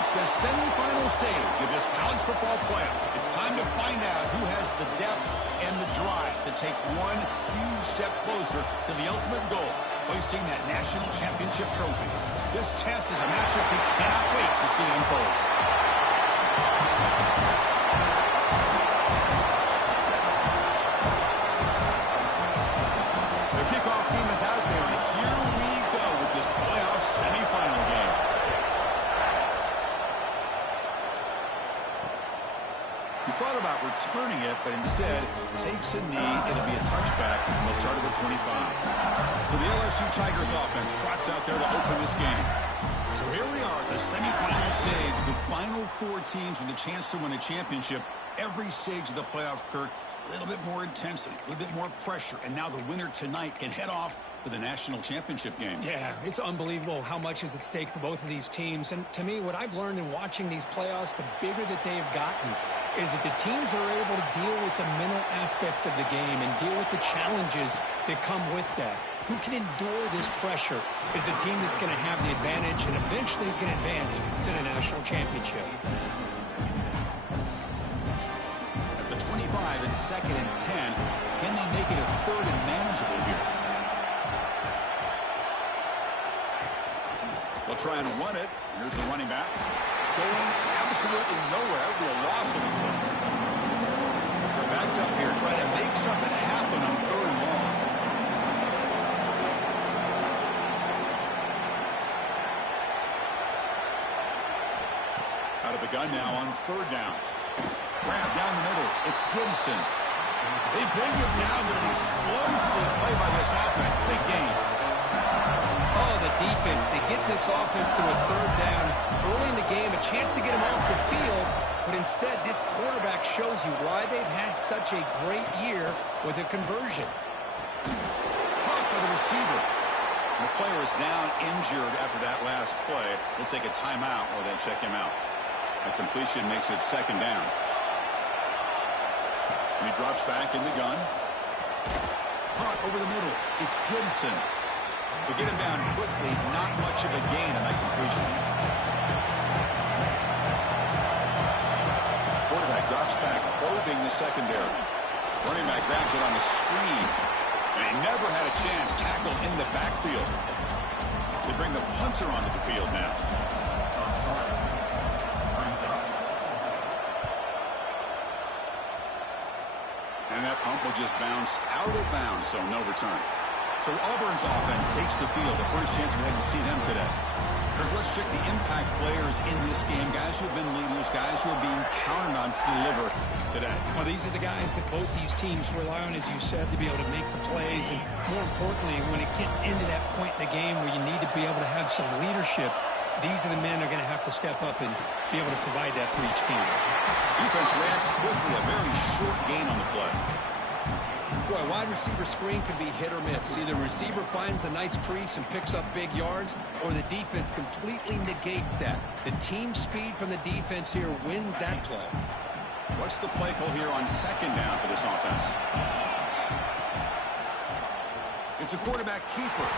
reached the semifinal stage of this college football playoff. It's time to find out who has the depth and the drive to take one huge step closer to the ultimate goal, hoisting that national championship trophy. This test is a matchup we cannot wait to see unfold. The kickoff team is out there, and here we go with this playoff semifinal game. He thought about returning it, but instead takes a knee. It'll be a touchback, and they'll start at the 25. So the LSU Tigers offense trots out there to open this game. So here we are at the semifinal stage, the final four teams with a chance to win a championship. Every stage of the playoff, Kirk, a little bit more intensity, a little bit more pressure, and now the winner tonight can head off to the national championship game. Yeah, it's unbelievable how much is at stake for both of these teams. And to me, what I've learned in watching these playoffs, the bigger that they've gotten, is that the teams are able to deal with the mental aspects of the game and deal with the challenges that come with that. Who can endure this pressure is the team that's going to have the advantage and eventually is going to advance to the national championship. At the 25 and 2nd and 10, can they make it a 3rd and manageable here? They'll try and run it. Here's the running back. Going absolutely nowhere. It'll be a loss of the play. They're backed up here trying to make something happen on 3rd and long. Out of the gun now on 3rd down. Grab down the middle. It's Gibson. They bring it down, but an explosive play by this offense. Big game. Oh, the defense. They get this offense to a 3rd down early in the game, a chance to get them off the field, but instead this quarterback shows you why they've had such a great year with a conversion. Caught by the receiver. The player is down injured after that last play. We'll take a timeout or then check him out. A completion makes it 2nd down. And he drops back in the gun. Caught over the middle. It's Gibson. They get him down quickly. Not much of a gain on that completion. Quarterback drops back, probing the secondary. Running back grabs it on the screen. And he never had a chance. Tackle in the backfield. They bring the punter onto the field now. And that pump will just bounce out of bounds, so no return. So Auburn's offense takes the field. The first chance we had to see them today. Kirk, let's check the impact players in this game. Guys who have been leaders, guys who are being counted on to deliver today. Well, these are the guys that both these teams rely on, as you said, to be able to make the plays. And more importantly, when it gets into that point in the game where you need to be able to have some leadership, these are the men that are going to have to step up and be able to provide that for each team. Defense reacts quickly. A very short gain on the play. Boy, a wide receiver screen can be hit or miss. Either the receiver finds a nice crease and picks up big yards, or the defense completely negates that. The team speed from the defense here wins that play. What's the play call here on 2nd down for this offense? It's a quarterback keeper.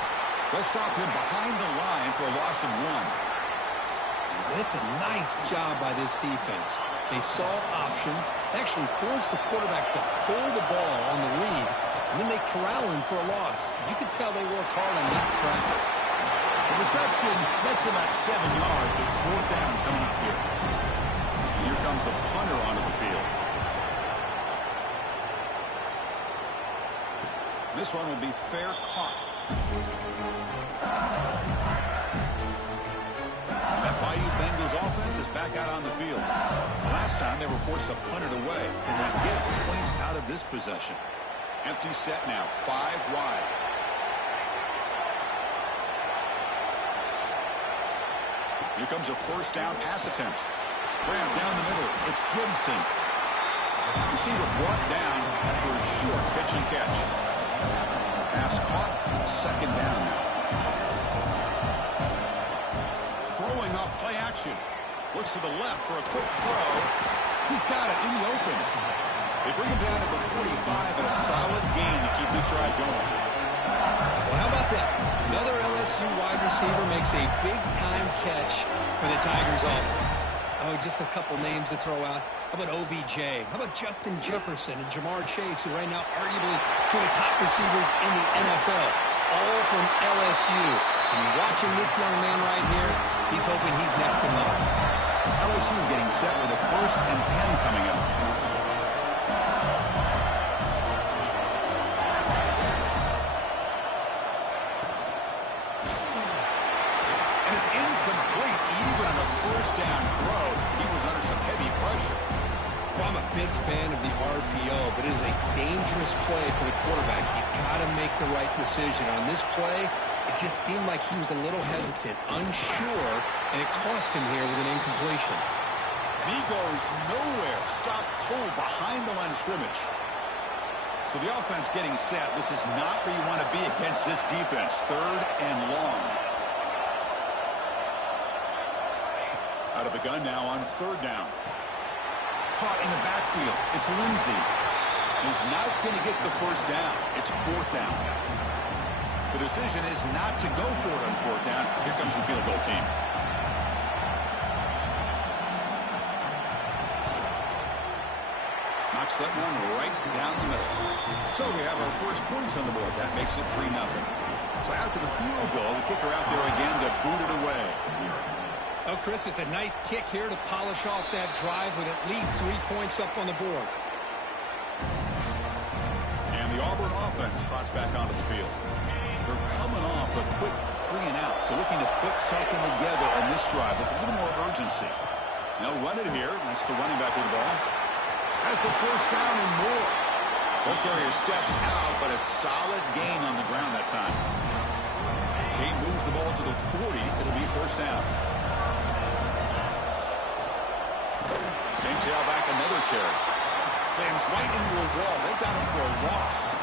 They'll stop him behind the line for a loss of 1. It's a nice job by this defense. They saw option, actually forced the quarterback to pull the ball on the read, and then they corral him for a loss. You could tell they worked hard on that practice. The reception gets about 7 yards, but 4th down coming up here. And here comes the punter onto the field. This one will be fair caught. That Bayou Bengals offense is back out on the field. Last time they were forced to punt it away. Can they get points out of this possession? Empty set now, 5 wide. Here comes a 1st down pass attempt. Grab down the middle. It's Gibson. Receiver brought down after a short pitch and catch. Pass caught. 2nd down now. Throwing up play action. Looks to the left for a quick throw. He's got it in the open. They bring him down at the 45 and a solid gain to keep this drive going. Well, how about that? Another LSU wide receiver receiver makes a big-time catch for the Tigers offense. Oh, just a couple names to throw out. How about OBJ? How about Justin Jefferson and Jamar Chase, who right now arguably two of the top receivers in the NFL, all from LSU. And watching this young man right here, he's hoping he's next in line. LSU getting set with a 1st and 10 coming up. And it's incomplete, even on a 1st down throw. He was under some heavy pressure. Well, I'm a big fan of the RPO, but it is a dangerous play for the quarterback. You got to make the right decision. On this play, it just seemed like he was a little hesitant, unsure, and it cost him here with an incompletion. And he goes nowhere. Stopped cold behind the line of scrimmage. So the offense getting set. This is not where you want to be against this defense. 3rd and long. Out of the gun now on 3rd down. Caught in the backfield. It's Lindsey. He's not going to get the 1st down. It's 4th down. The decision is not to go for it on 4th down. Here comes the field goal team. Knocks that one right down the middle. So we have our first points on the board. That makes it 3-0. So after the field goal, the kicker out there again to boot it away. Oh, Chris, it's a nice kick here to polish off that drive with at least 3 points up on the board. And the Auburn offense trots back onto the field. They're coming off a quick 3 and out, so looking to put something together on this drive with a little more urgency. They'll run it here. That's the running back with the ball. Has the 1st down and more. Ball carrier steps out, but a solid gain on the ground that time. He moves the ball to the 40. It'll be 1st down. Same tailback, another carry. Slams right into a wall. They got him for a loss.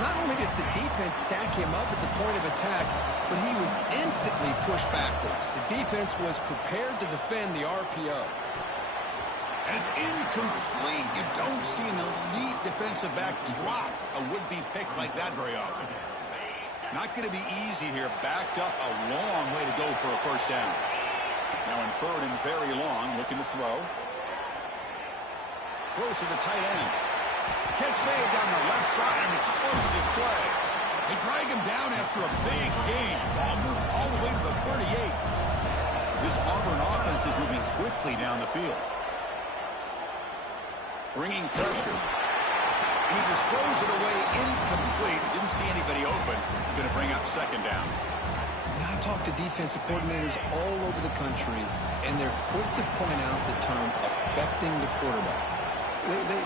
Not only does the defense stack him up at the point of attack, but he was instantly pushed backwards. The defense was prepared to defend the RPO. And it's incomplete. You don't see an elite defensive back drop a would-be pick like that very often. Not going to be easy here. Backed up a long way to go for a 1st down. Now in 3rd and very long, looking to throw. Throws to the tight end. Catch made down the left side, an explosive play. They drag him down after a big gain. Ball moved all the way to the 38. This Auburn offense is moving quickly down the field. Bringing pressure. And he just throws it away incomplete. Didn't see anybody open. Going to bring up 2nd down. I talk to defensive coordinators all over the country, and they're quick to point out the term affecting the quarterback.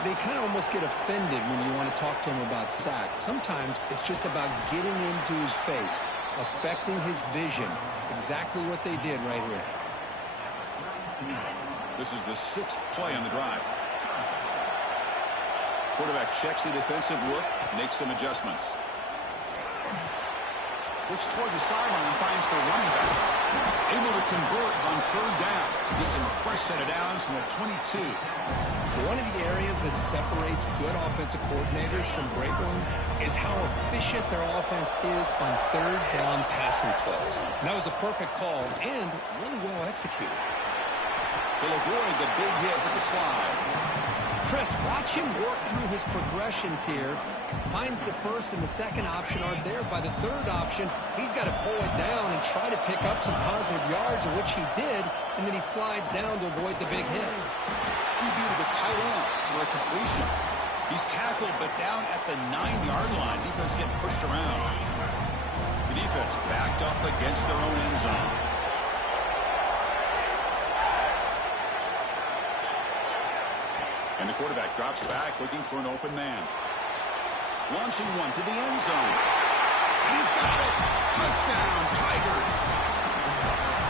They kind of almost get offended when you want to talk to him about sacks. Sometimes it's just about getting into his face, affecting his vision. It's exactly what they did right here. This is the 6th play on the drive. Quarterback checks the defensive look, makes some adjustments. Looks toward the sideline and finds the running back. Able to convert on 3rd down. Gets him a fresh set of downs from the 22. One of the areas that separates good offensive coordinators from great ones is how efficient their offense is on 3rd down passing plays. And that was a perfect call and really well executed. He'll avoid the big hit with the slide. Chris, watch him work through his progressions here. Finds the 1st and the 2nd option aren't there. By the 3rd option, he's got to pull it down and try to pick up some positive yards, of which he did, and then he slides down to avoid the big hit. QB to the tight end for a completion. He's tackled, but down at the 9-yard line. Defense getting pushed around. The defense backed up against their own end zone. And the quarterback drops back, looking for an open man. Launching one to the end zone. And he's got it. Touchdown, Tigers.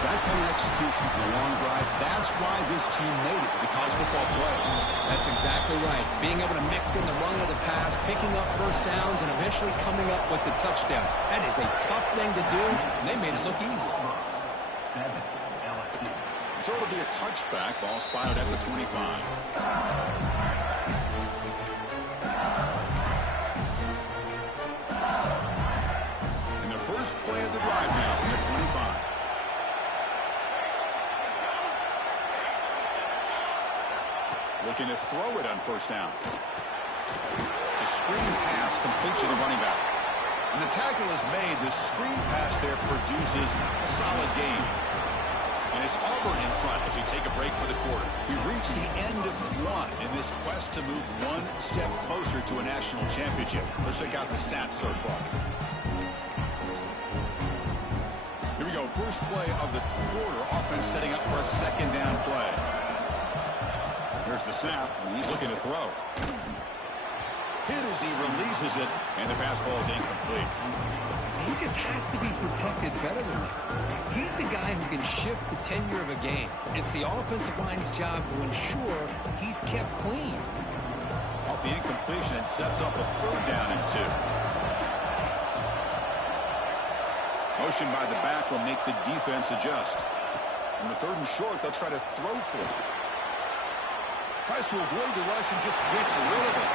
That kind of execution in a long drive, that's why this team made it to the college football playoff. That's exactly right. Being able to mix in the run of the pass, picking up 1st downs, and eventually coming up with the touchdown. That is a tough thing to do, and they made it look easy. So it'll be a touchback. Ball spotted at the 25. And the 1st first play of the drive now from the 25. Looking to throw it on first down. It's a screen pass complete to the running back. And the tackle is made. The screen pass there produces a solid gain. And it's Auburn in front as we take a break for the quarter. We reach the end of one in this quest to move one step closer to a national championship. Let's check out the stats so far. Here we go. First play of the quarter. Offense setting up for a second down play. Here's the snap, and he's looking to throw. Hit as he releases it, and the pass ball is incomplete. He just has to be protected better than that. He's the guy who can shift the tenure of a game. It's the offensive line's job to ensure he's kept clean. Off the incompletion, it sets up a third down and 2. Motion by the back will make the defense adjust. On the 3rd and short, they'll try to throw for it. Tries to avoid the rush and just gets rid of it.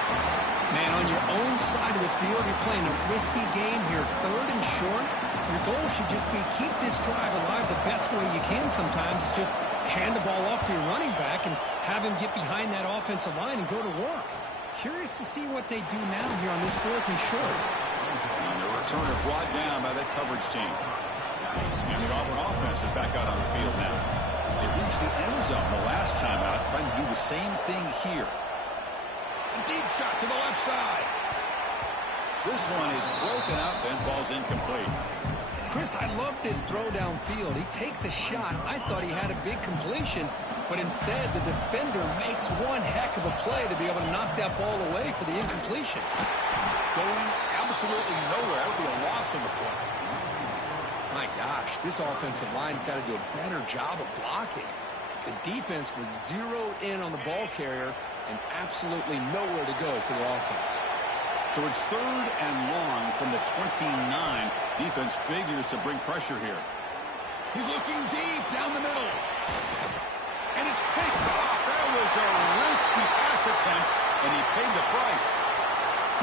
Man, on your own side of the field, you're playing a risky game here. 3rd and short, your goal should just be keep this drive alive the best way you can sometimes. Just hand the ball off to your running back and have him get behind that offensive line and go to work. Curious to see what they do now here on this 4th and short. And the returner brought down by that coverage team. And the Auburn offense is back out on the field now. They reached the end zone the last time out, trying to do the same thing here. A deep shot to the left side. This one is broken up and falls incomplete. Chris, I love this throw downfield. He takes a shot. I thought he had a big completion, but instead the defender makes one heck of a play to be able to knock that ball away for the incompletion. Going absolutely nowhere. That would be a loss of the play. My gosh, this offensive line's got to do a better job of blocking. The defense was zeroed in on the ball carrier and absolutely nowhere to go for the offense. So it's 3rd and long from the 29. Defense figures to bring pressure here. He's looking deep down the middle. And it's picked off. That was a risky pass attempt, and he paid the price.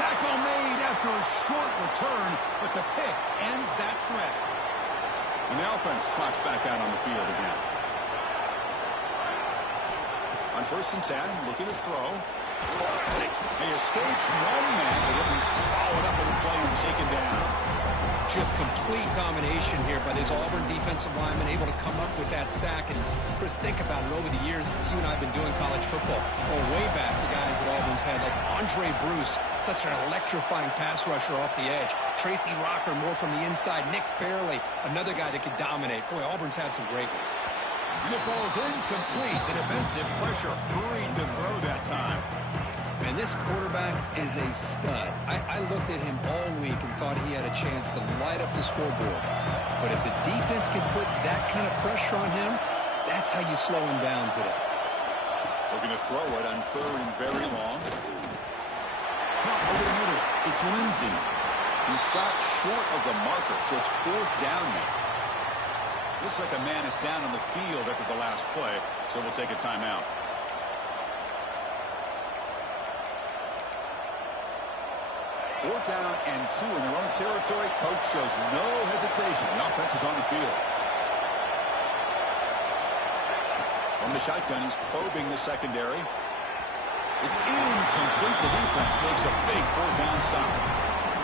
Tackle made after a short return, but the pick ends that threat. And the offense trots back out on the field again. On 1st and 10, looking to throw. He escapes one man, but then he's swallowed up with a play and taken down. Just complete domination here by this Auburn defensive lineman, able to come up with that sack. And Chris, think about it over the years since you and I have been doing college football. Or way back, the guys that Auburn's had, like Andre Bruce, such an electrifying pass rusher off the edge. Tracy Rocker, more from the inside. Nick Fairley, another guy that could dominate. Boy, Auburn's had some great ones. And it falls incomplete. The defensive pressure hurried to throw that time. And this quarterback is a stud. I looked at him all week and thought he had a chance to light up the scoreboard. But if the defense can put that kind of pressure on him, that's how you slow him down today. Looking to throw it on 3rd and very long. Caught over the middle. It's Lindsey. He stopped short of the marker, so it's 4th down now. Looks like a man is down on the field after the last play, so we'll take a timeout. Fourth down and 2 in their own territory. Coach shows no hesitation. The offense is on the field. From the shotgun, he's probing the secondary. It's incomplete. The defense makes a big 4th down stop.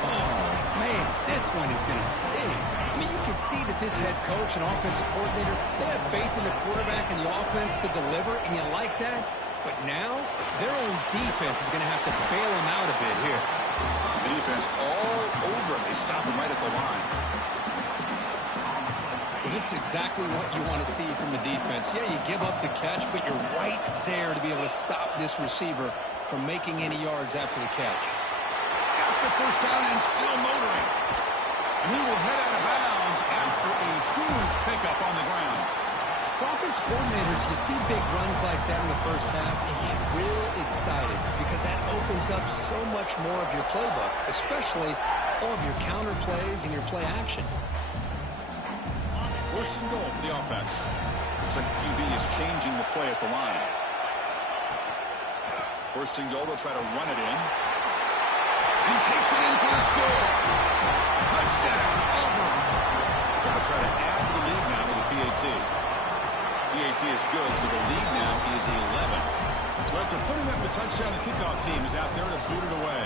Oh, man, this one is going to sting. I mean, you can see that this head coach and offensive coordinator, they have faith in the quarterback and the offense to deliver, and you like that. But now, their own defense is going to have to bail them out a bit here. The defense all over. They stop him right at the line. Well, this is exactly what you want to see from the defense. Yeah, you give up the catch, but you're right there to be able to stop this receiver from making any yards after the catch. He's got the first down and still motoring. And he will head out of bounds after a huge pickup on the ground. For offensive coordinators, you see big runs like that in the first half, and you get real excited because that opens up so much more of your playbook, especially all of your counter plays and your play action. 1st and goal for the offense. Looks like QB is changing the play at the line. 1st and goal, they'll try to run it in. And he takes it in for the score. Touchdown, Auburn. efficiency is good, so the lead now is 11. So after putting up the touchdown, the kickoff team is out there to boot it away.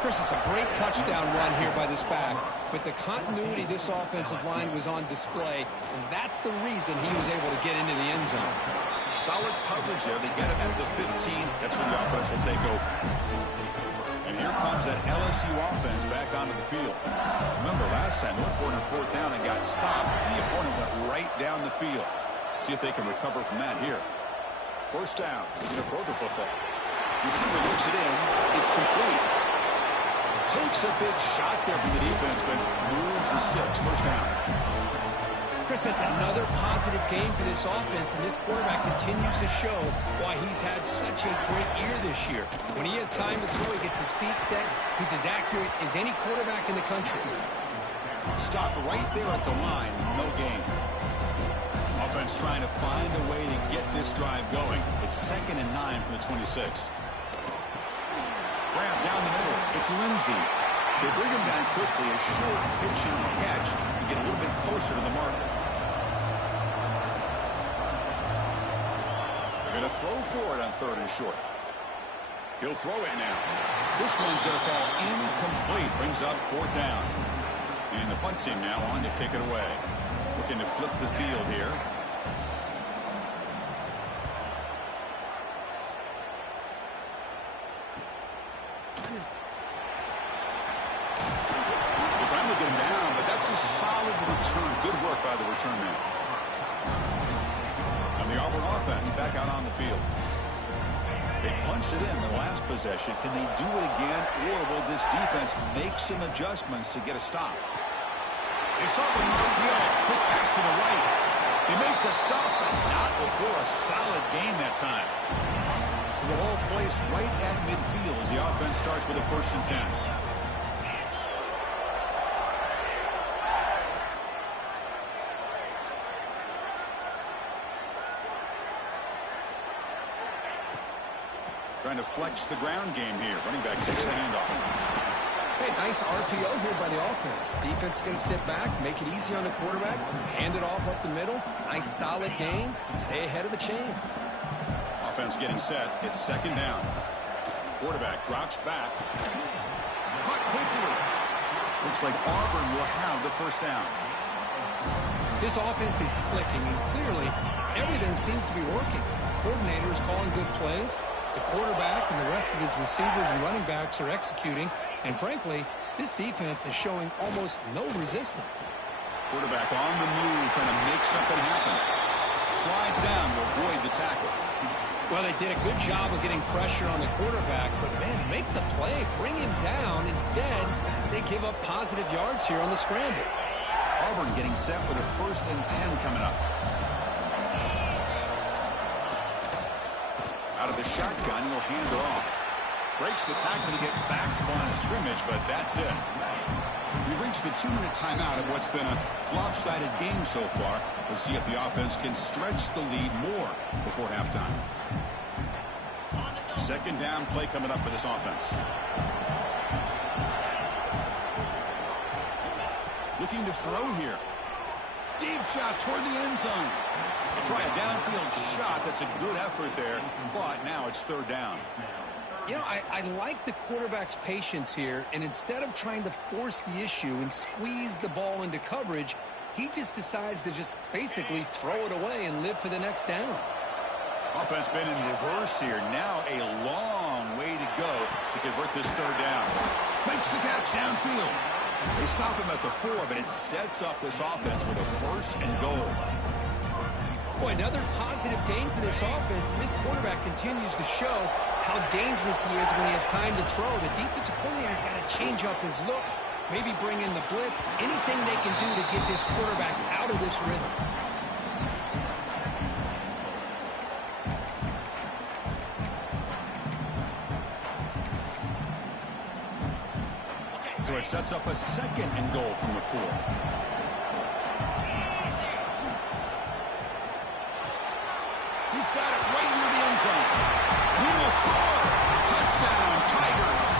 Chris, it's a great touchdown run here by this back, but the continuity this offensive line was on display, and that's the reason he was able to get into the end zone. Solid coverage there. They get him at the 15. That's when the offense will take over. And here comes that LSU offense back onto the field. Remember, last time, they went for 4th down and got stopped, and the opponent went right down the field. See if they can recover from that here. 1st down. He's going to throw the football. Receiver looks it in. It's complete. Takes a big shot there from the defense, but moves the sticks. 1st down. Chris, that's another positive game for this offense, and this quarterback continues to show why he's had such a great year this year. When he has time to throw, he gets his feet set. He's as accurate as any quarterback in the country. Stopped right there at the line. No gain. Offense trying to find a way to get this drive going. It's 2nd and 9 from the 26. Grab down the middle. It's Lindsey. They bring him down quickly. A short pitch and catch to get a little bit closer to the marker. They're going to throw for it on 3rd and short. He'll throw it now. This one's going to fall incomplete. Brings up 4th down. And the punt team now on to kick it away. Looking to flip the field here. Get him down, but that's a solid return. Good work by the return man. And the Auburn offense back out on the field. They punched it in the last possession. Can they do it again, or will this defense make some adjustments to get a stop? They saw the RPO. Quick pass to the right. They make the stop, but not before a solid gain that time. So the ball placed right at midfield as the offense starts with a 1st and 10. Trying to flex the ground game here. Running back takes the handoff. Hey, nice RPO here by the offense. Defense is going to sit back, make it easy on the quarterback, hand it off up the middle. Nice solid gain. Stay ahead of the chains. Offense getting set. It's 2nd down. Quarterback drops back. Caught quickly. Looks like Auburn will have the 1st down. This offense is clicking, and clearly everything seems to be working. The coordinator is calling good plays. The quarterback and the rest of his receivers and running backs are executing. And frankly, this defense is showing almost no resistance. Quarterback on the move, trying to make something happen. Slides down to avoid the tackle. Well, they did a good job of getting pressure on the quarterback, but man, make the play, bring him down. Instead, they give up positive yards here on the scramble. Auburn getting set with a 1st and 10 coming up. Out of the shotgun, he'll hand it off. Breaks the tackle to get back to the line of scrimmage, but that's it. We've reached the 2-minute timeout of what's been a lopsided game so far. We'll see if the offense can stretch the lead more before halftime. 2nd down play coming up for this offense. Looking to throw here. Deep shot toward the end zone. They try a downfield shot. That's a good effort there, but now it's 3rd down. You know, I like the quarterback's patience here, and instead of trying to force the issue and squeeze the ball into coverage, he just decides to just basically throw it away and live for the next down. Offense been in reverse here. Now a long way to go to convert this 3rd down. Makes the catch downfield. They stop him at the 4, but it sets up this offense with a 1st and goal. Boy, another positive game for this offense, and this quarterback continues to show how dangerous he is when he has time to throw. The defensive coordinator's got to change up his looks, maybe bring in the blitz, anything they can do to get this quarterback out of this rhythm. So it sets up a 2nd and goal from the 4. He's got it right near the end zone. And he will score. Touchdown, Tigers.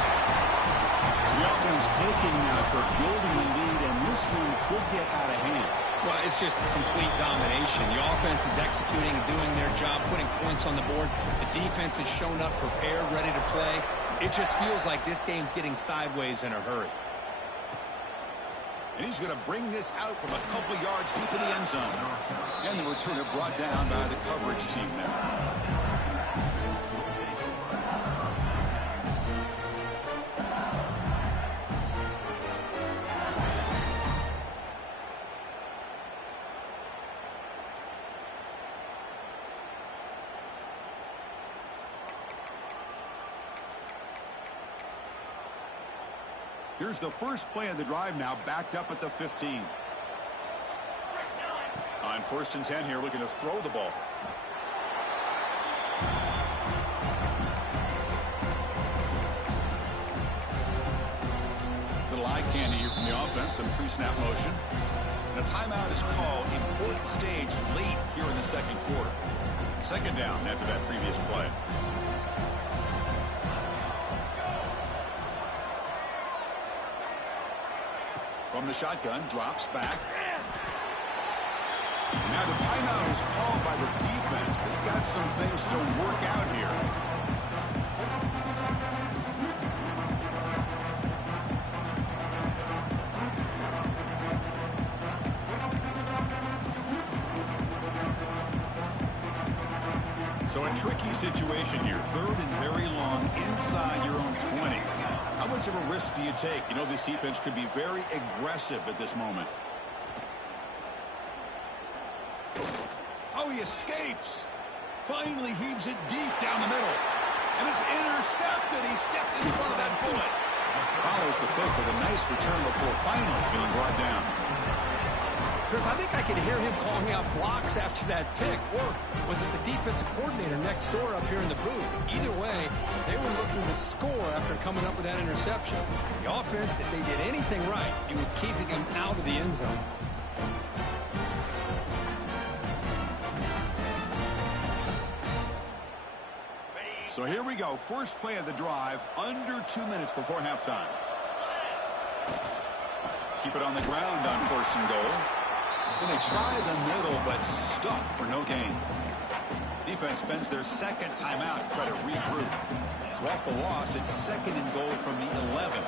So the offense clicking now for building the lead, and this one could get out of hand. Well, it's just complete domination. The offense is executing and doing their job, putting points on the board. The defense has shown up, prepared, ready to play. It just feels like this game's getting sideways in a hurry. And he's going to bring this out from a couple yards deep in the end zone. And the returner brought down by the coverage team now. Here's the first play of the drive now, backed up at the 15. On 1st and 10 here, looking to throw the ball. Little eye candy here from the offense, some pre-snap motion. And a timeout is called, important stage late here in the second quarter. 2nd down after that previous play. From the shotgun, drops back. Now the timeout is called by the defense. They've got some things to work out here. So a tricky situation here. 3rd and very long inside your own 20. How much of a risk do you take? You know, this defense could be very aggressive at this moment. Oh, he escapes. Finally heaves it deep down the middle. And it's intercepted. He stepped in front of that bullet. Follows the pick with a nice return before finally being brought down. Chris, I think I could hear him calling out blocks after that pick. Or was it the defensive coordinator next door up here in the booth? Either way, they were looking to score after coming up with that interception. The offense, if they did anything right, it was keeping him out of the end zone. So here we go. First play of the drive, under 2 minutes before halftime. Keep it on the ground on 1st and goal. And they try the middle, but stuck for no gain. Defense spends their 2nd timeout to try to regroup. So off the loss, it's 2nd and goal from the 11.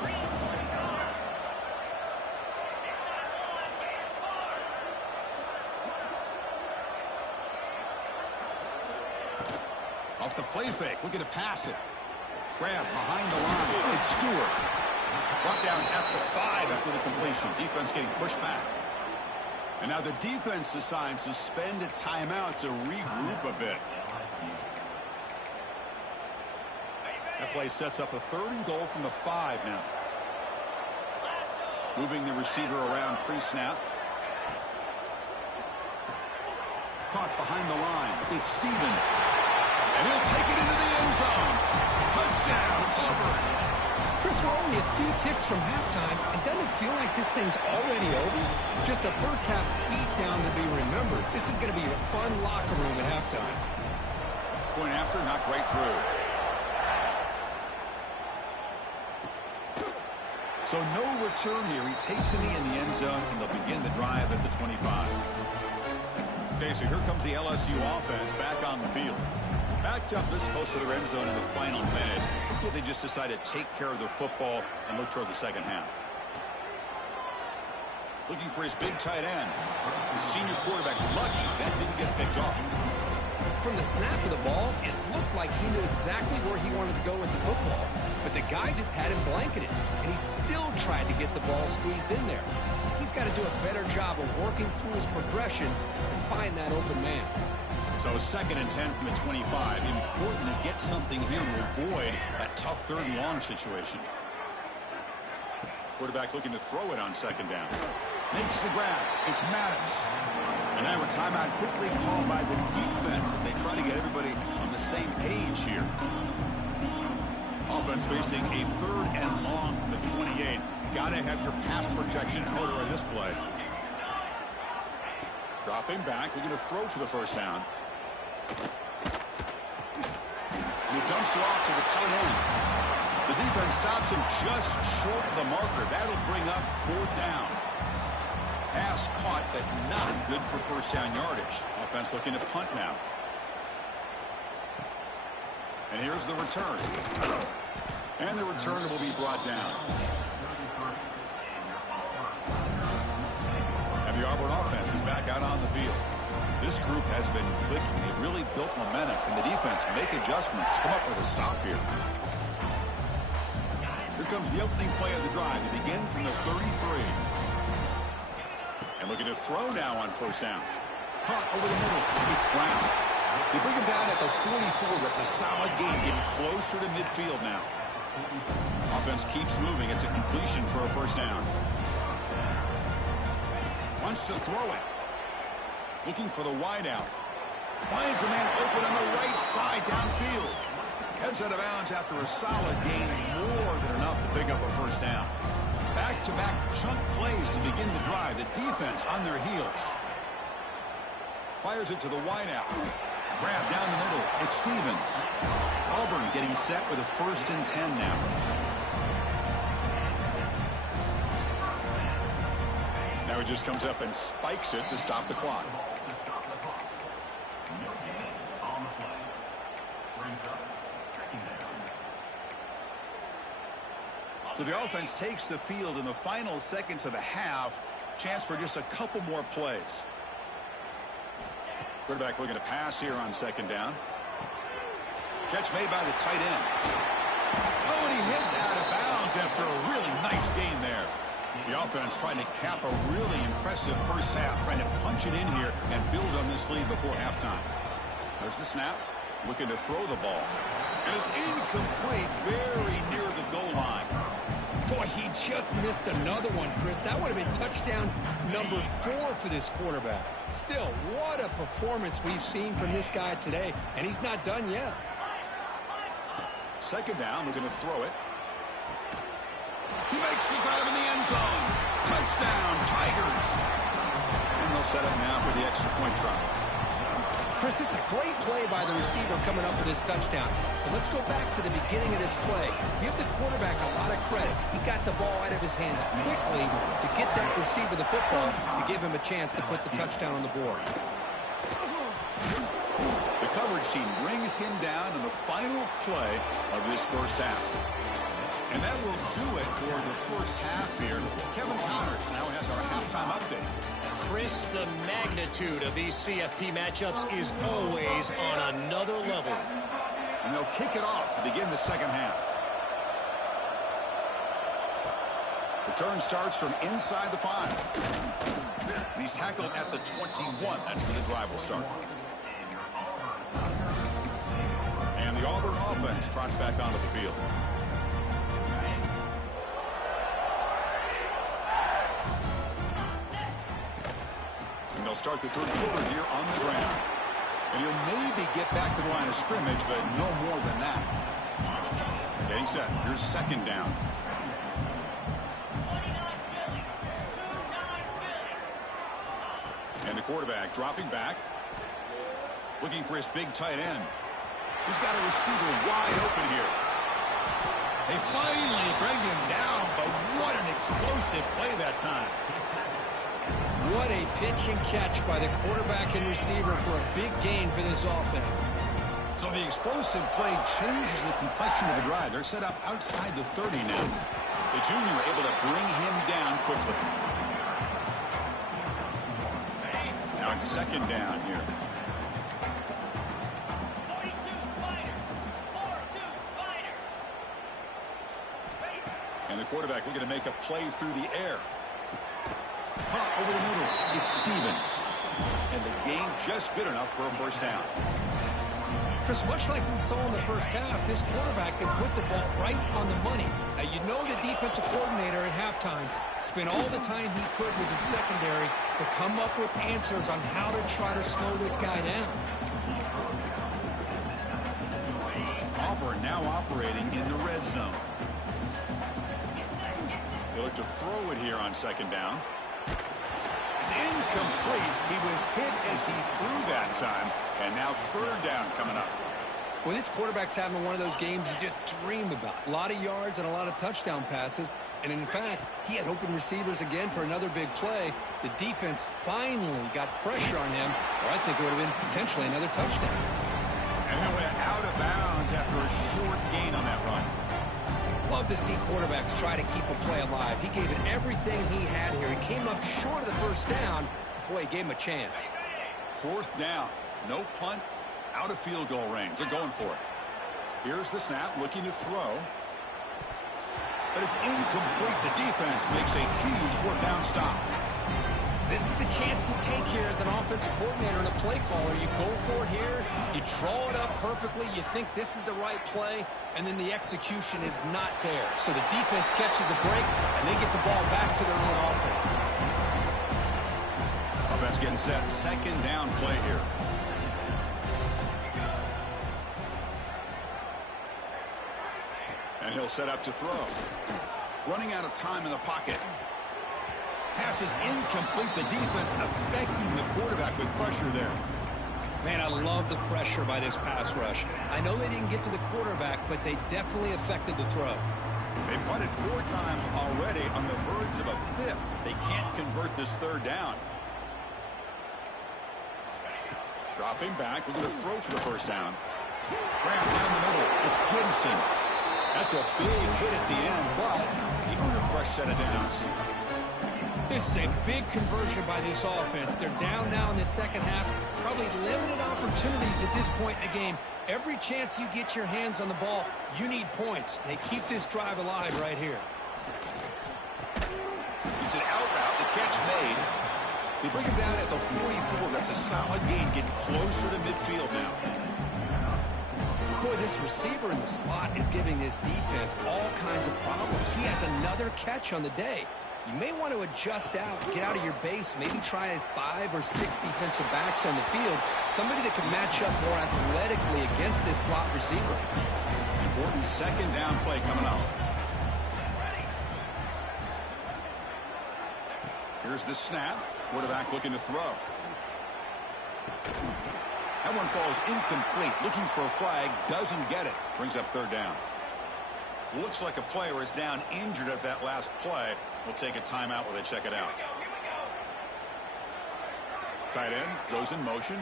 Off the play fake, looking to pass it. Grab behind the line. It's Stewart. Brought down at the 5 after the completion. Defense getting pushed back. And now the defense decides to spend a timeout to regroup a bit. That play sets up a 3rd and goal from the 5 now. Moving the receiver around pre-snap. Caught behind the line. It's Stevens. And he'll take it into the end zone. Touchdown, Auburn. Chris, we're only a few ticks from halftime, and doesn't it feel like this thing's already over? Just a first-half beatdown to be remembered. This is going to be a fun locker room at halftime. Point after, knocked right through. So no return here. He takes it in the end zone, and they'll begin the drive at the 25. Okay, so here comes the LSU offense back on the field. Backed up this close to their end zone in the final minute. Let's see if they just decide to take care of their football and look toward the 2nd half. Looking for his big tight end. The senior quarterback lucky that didn't get picked off. From the snap of the ball, it looked like he knew exactly where he wanted to go with the football. But the guy just had him blanketed, and he still tried to get the ball squeezed in there. He's got to do a better job of working through his progressions to find that open man. So 2nd and 10 from the 25. Important to get something here to avoid that tough 3rd and long situation. Quarterback looking to throw it on 2nd down. Makes the grab. It's Maddox. And now a timeout quickly called by the defense as they try to get everybody on the same page here. Offense facing a 3rd and long from the 28. Got to have your pass protection in order on this play. Dropping back. Looking to throw for the 1st down. He dumps it off to the tight end. The defense stops him just short of the marker. That'll bring up 4th down. pass caught, but not good for first down yardage. Offense looking to punt now. And here's the return. And the return will be brought down. And the Auburn offense is back out on the field. This group has been clicking. They've really built momentum. Can the defense make adjustments? Come up with a stop here. Here comes the opening play of the drive. They begin from the 33. And looking to throw now on first down. Caught over the middle. It's Brown. They bring him down at the 44. That's a solid gain, getting closer to midfield now. Offense keeps moving. It's a completion for a first down. Wants to throw it. Looking for the wideout. Finds a man open on the right side downfield. Heads out of bounds after a solid gain, more than enough to pick up a first down. Back-to-back chunk plays to begin the drive. The defense on their heels. Fires it to the wideout. Grab down the middle. It's Stevens. Auburn getting set with a 1st and 10 now. Now he just comes up and spikes it to stop the clock. So the offense takes the field in the final seconds of the half. Chance for just a couple more plays. Quarterback looking to pass here on 2nd down. Catch made by the tight end. Oh, and he heads out of bounds after a really nice gain there. The offense trying to cap a really impressive first half, trying to punch it in here and build on this lead before halftime. There's the snap. Looking to throw the ball. And it's incomplete, very near the goal line. Boy, he just missed another one, Chris. That would have been touchdown number 4 for this quarterback. Still, what a performance we've seen from this guy today, and he's not done yet. 2nd down, looking to throw it. He makes the grab in the end zone. Touchdown, Tigers. And they'll set up now for the extra point try. Chris, this is a great play by the receiver coming up with this touchdown. But let's go back to the beginning of this play. Give the quarterback a lot of credit. He got the ball out of his hands quickly to get that receiver the football to give him a chance to put the touchdown on the board. The coverage team brings him down in the final play of this first half. And that will do it for the first half here. Kevin Connors now has our halftime update. Chris, the magnitude of these CFP matchups is always on another level. And they'll kick it off to begin the second half. Return starts from inside the 5. And he's tackled at the 21. That's where the drive will start. And the Auburn offense trots back onto the field. They'll start the 3rd quarter here on the ground. And he'll maybe get back to the line of scrimmage, but no more than that. Getting set. Here's 2nd down. And the quarterback dropping back. Looking for his big tight end. He's got a receiver wide open here. They finally bring him down, but what an explosive play that time. What a pitch and catch by the quarterback and receiver for a big gain for this offense. So the explosive play changes the complexion of the drive. They're set up outside the 30 now. The junior able to bring him down quickly. Now it's 2nd down here. And the quarterback looking to make a play through the air. Caught over the middle. It's Stevens. And the gain just good enough for a first down. Chris, much like we saw in the first half, this quarterback can put the ball right on the money. Now, you know the defensive coordinator at halftime spent all the time he could with his secondary to come up with answers on how to try to slow this guy down. Auburn now operating in the red zone. They look to throw it here on 2nd down. It's incomplete. He was hit as he threw that time. And now 3rd down coming up. Well, this quarterback's having one of those games you just dream about. A lot of yards and a lot of touchdown passes. And in fact, he had open receivers again for another big play. The defense finally got pressure on him, or I think it would have been potentially another touchdown. And he went out of bounds after a short gain on that run. Love to see quarterbacks try to keep a play alive. He gave it everything he had here. He came up short of the first down. Boy, he gave him a chance. 4th down. No punt. Out of field goal range. They're going for it. Here's the snap, looking to throw. But it's incomplete. The defense makes a huge 4th down stop. This is the chance you take here as an offensive coordinator and a play caller. You go for it here. You draw it up perfectly. You think this is the right play, and then the execution is not there. So the defense catches a break, and they get the ball back to their own offense. Offense getting set. 2nd down play here. And he'll set up to throw. Running out of time in the pocket. Pass is incomplete. The defense affecting the quarterback with pressure there. Man, I love the pressure by this pass rush. I know they didn't get to the quarterback, but they definitely affected the throw. They punted 4 times already, on the verge of a 5th. They can't convert this 3rd down. Dropping back, looking to throw for the 1st down. Graham down the middle. It's Gibson. That's a big hit at the end, but he earned a fresh set of downs. This is a big conversion by this offense. They're down now in the second half. Probably limited opportunities at this point in the game. Every chance you get your hands on the ball, you need points. They keep this drive alive right here. It's an out route. The catch made. They bring him down at the 44. That's a solid gain. Getting closer to midfield now. Boy, this receiver in the slot is giving this defense all kinds of problems. He has another catch on the day. You may want to adjust out, get out of your base, maybe try 5 or 6 defensive backs on the field, somebody that can match up more athletically against this slot receiver. Important 2nd down play coming up. Here's the snap. Quarterback looking to throw. That one falls incomplete. Looking for a flag. Doesn't get it. Brings up 3rd down. Looks like a player is down injured at that last play. We'll take a timeout while they check it out. Tight end goes in motion.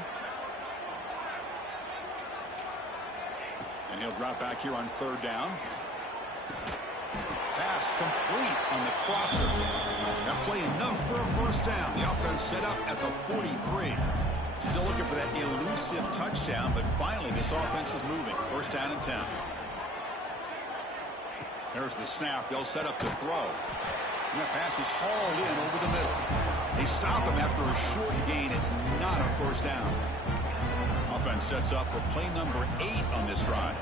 And he'll drop back here on 3rd down. Pass complete on the crosser. That play enough for a 1st down. The offense set up at the 43. Still looking for that elusive touchdown, but finally this offense is moving. 1st down and 10. There's the snap. They'll set up to throw. And that pass is hauled in over the middle. They stop him after a short gain. It's not a 1st down. Offense sets up for play number 8 on this drive.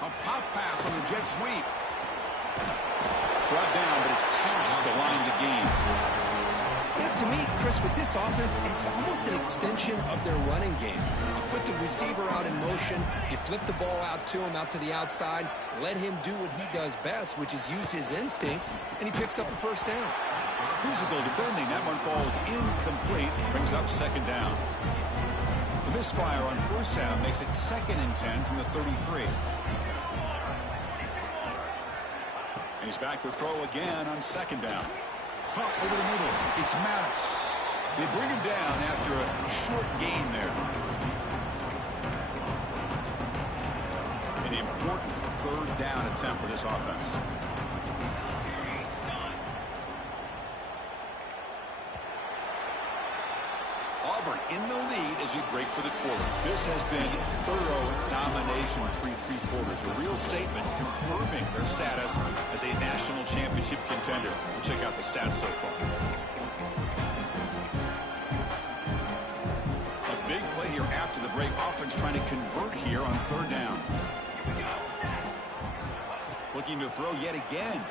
A pop pass on the jet sweep. Brought down, but it's past the line to gain. Yeah, to me, Chris, with this offense, it's almost an extension of their running game. You put the receiver out in motion, you flip the ball out to him, out to the outside, let him do what he does best, which is use his instincts, and he picks up a 1st down. Physical defending. That one falls incomplete. Brings up 2nd down. The misfire on 1st down makes it 2nd and 10 from the 33. And he's back to throw again on 2nd down. Pump over the middle. It's Maddox. They bring him down after a short gain there. An important 3rd down attempt for this offense. Auburn in the lead as you break for the quarter. This has been thorough domination through 3 quarters. A real statement confirming their status as a national championship contender. We'll check out the stats so far. A big play here after the break. Offense trying to convert here on 3rd down. Looking to throw yet again.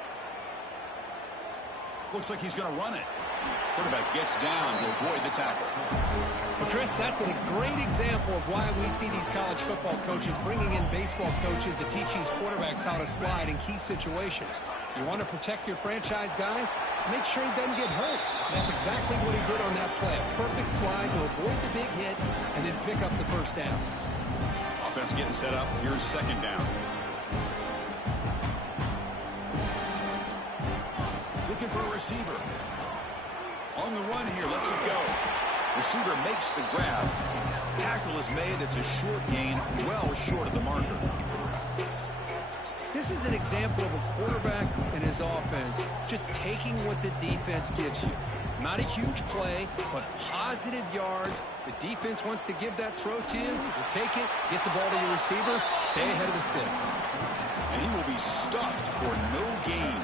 Looks like he's going to run it. Quarterback gets down to avoid the tackle. Well, Chris, that's a great example of why we see these college football coaches bringing in baseball coaches to teach these quarterbacks how to slide in key situations. You want to protect your franchise guy? make sure he doesn't get hurt. That's exactly what he did on that play. A perfect slide to avoid the big hit and then pick up the first down. Offense getting set up. Here's second down. Looking for a receiver. On the run here, lets it go. Receiver makes the grab. Tackle is made. It's a short gain, well short of the marker. This is an example of a quarterback and his offense just taking what the defense gives you. Not a huge play, but positive yards. The defense wants to give that throw to you. You take it, get the ball to your receiver, stay ahead of the sticks. And he will be stuffed for no gain.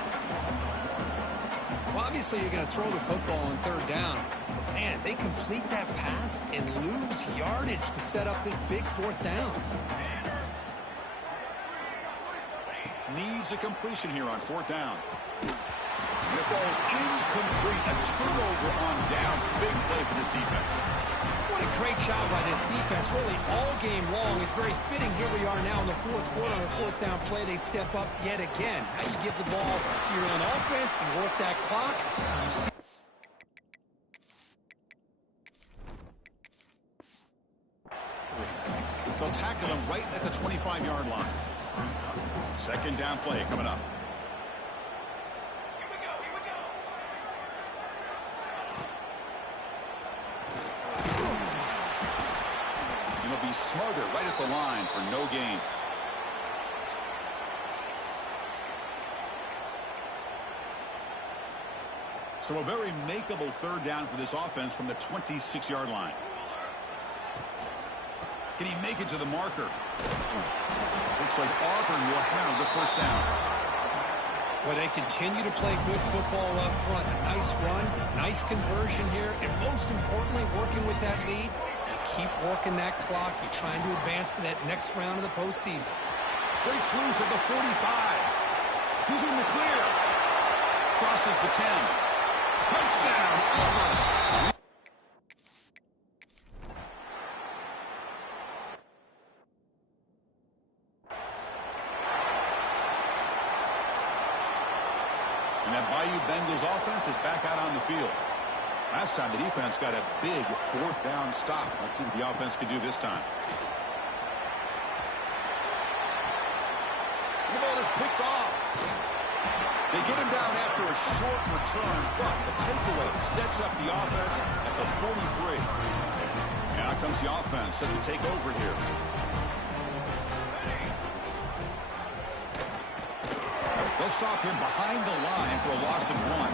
Well, obviously, you're going to throw the football on third down. Man, they complete that pass and lose yardage to set up this big fourth down. Needs a completion here on fourth down. And it falls incomplete. A turnover on downs. Big play for this defense. What a great job by this defense, really all game long. It's very fitting. Here we are now in the fourth quarter on a fourth down play. They step up yet again. Now you give the ball to your own offense, you work that clock, and you see. They'll tackle him right at the 25-yard line. Second down play coming up. He'll be smothered right at the line for no gain. So a very makeable third down for this offense from the 26-yard line. Can he make it to the marker? Looks like Auburn will have the first down. Well, they continue to play good football up front. A nice run, nice conversion here, and most importantly, working with that lead, you keep working that clock. You're trying to advance to that next round of the postseason. Breaks loose at the 45. He's in the clear. Crosses the 10. Touchdown, Auburn. And that Bayou Bengals offense is back out on the field. Last time the defense got a big fourth down stop. Let's see what the offense can do this time. The ball is picked off. They get him down after a short return, but the takeaway sets up the offense at the 43. And out comes the offense set to take over here. They'll stop him behind the line for a loss of 1.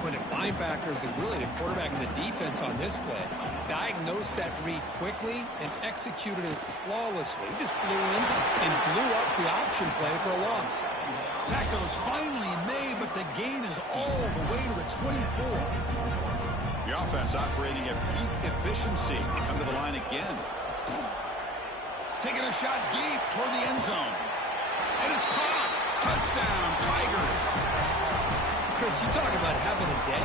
When the linebackers and really the quarterback and the defense on this play diagnosed that read quickly and executed it flawlessly. He just flew in and blew up the option play for a loss. Tackle is finally made, but the gain is all the way to the 24. The offense operating at peak efficiency. They come to the line again. Taking a shot deep toward the end zone. And it's caught. Touchdown, Tigers. Chris, you talk about having a day.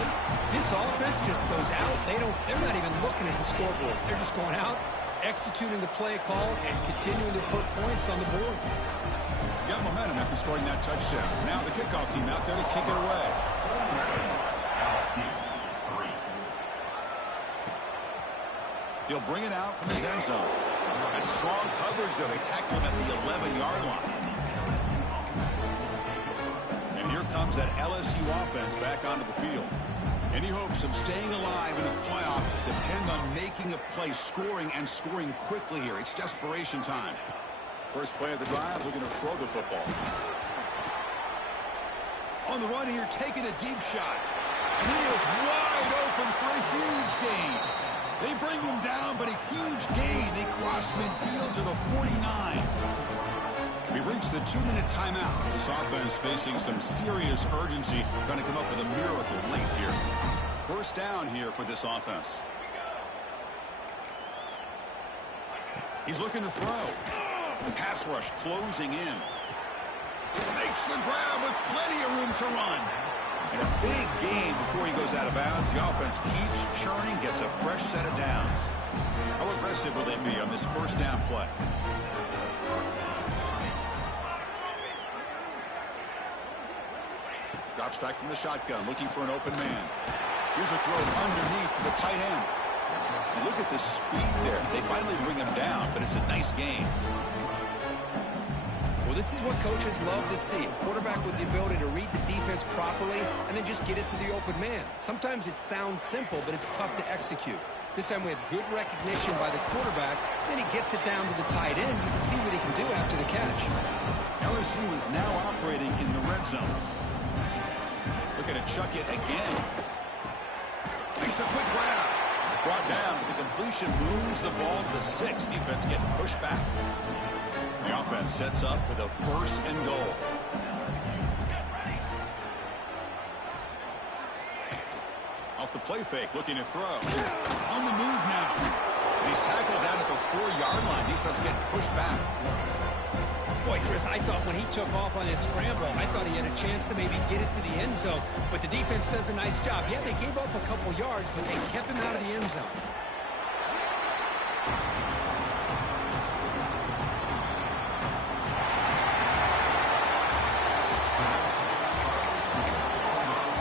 This offense just goes out. They're not even looking at the scoreboard. They're just going out, executing the play call, and continuing to put points on the board. Got momentum after scoring that touchdown. Now the kickoff team out there to kick it away. He'll bring it out from his end zone. That's strong coverage, though. They tackle him at the 11-yard line. And here comes that LSU offense back onto the field. Any hopes of staying alive in the playoff depend on making a play, scoring, and scoring quickly here. It's desperation time. First play of the drive, looking to throw the football. On the run here, taking a deep shot. And he is wide open for a huge gain. They bring him down, but a huge gain. They cross midfield to the 49. We've reached the 2-minute timeout. This offense facing some serious urgency, trying to come up with a miracle late here. First down here for this offense. He's looking to throw. Pass rush closing in. Makes the grab with plenty of room to run. And a big gain before he goes out of bounds. The offense keeps churning, gets a fresh set of downs. How aggressive will they be on this first down play? Drops back from the shotgun, looking for an open man. Here's a throw underneath to the tight end. And look at the speed there. They finally bring him down, but it's a nice game. Well, this is what coaches love to see. A quarterback with the ability to read the defense properly and then just get it to the open man. Sometimes it sounds simple, but it's tough to execute. This time we have good recognition by the quarterback. Then he gets it down to the tight end. You can see what he can do after the catch. LSU is now operating in the red zone. Looking to chuck it again. Makes a quick grab. Brought down, but the completion moves the ball to the 6. Defense getting pushed back. The offense sets up with a 1st and goal. Off the play fake, looking to throw. On the move now. And he's tackled down at the 4-yard line. Defense getting pushed back. Boy, Chris, I thought when he took off on his scramble, I thought he had a chance to maybe get it to the end zone. But the defense does a nice job. Yeah, they gave up a couple yards, but they kept him out of the end zone.